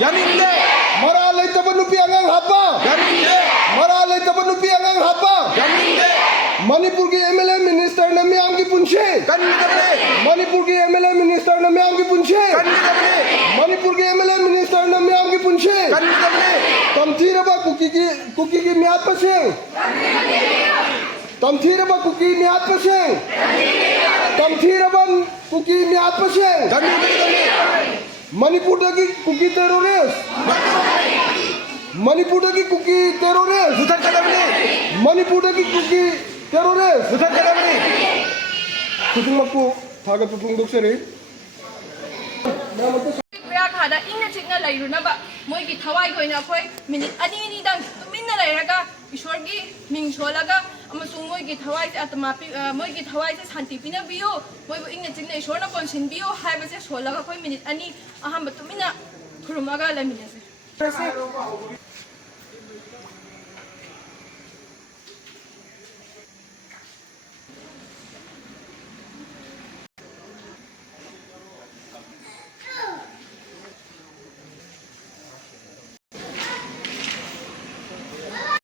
यानिंदे मरा लेतब नुपी आंगां हापा यानिंदे मरा लेतब नुपी आंगां हापा यानिंदे मणिपुर की एमएलए मिनिस्टर ने म्याम की पुंछे कन्निदबने मणिपुर की एमएलए मिनिस्टर ने म्याम की पुंछे कन्निदबने मणिपुर की एमएलए मिनिस्टर ने म्याम की पुंछे कन्निदबने तमथीरबा कुकी की म्याद पसे तमथीरबा कुकी म्याद पसे तमथीरबा कुकी म्याद पसे कन्निदबने मणिपुर की कुकी टेररिस्ट मणिपुर की कुकी टेररिस्ट मुथन कदबने मणिपुर की कुकी टेररिस्ट मुथन कदबने खुदमक्कु थागत फोंदोक्सरी खादा इंग चिकना लेरुनबा मोइगी थवाई खोइना खोइ मिनिट अनि नि दंग तुमिन्ना लेरगा ईश्वरगी मिंग सोलगा अमसुंग मोइगी थवाई से आत्मा मोइगी थवाई से शांति पिना बियो मोइबु इंग चिकना ईश्वरना कोनसिन बियो हाइबसे सोलगा खोइ मिनिट अनि अहम तुमिन्ना खुरुमागा लमिनेसे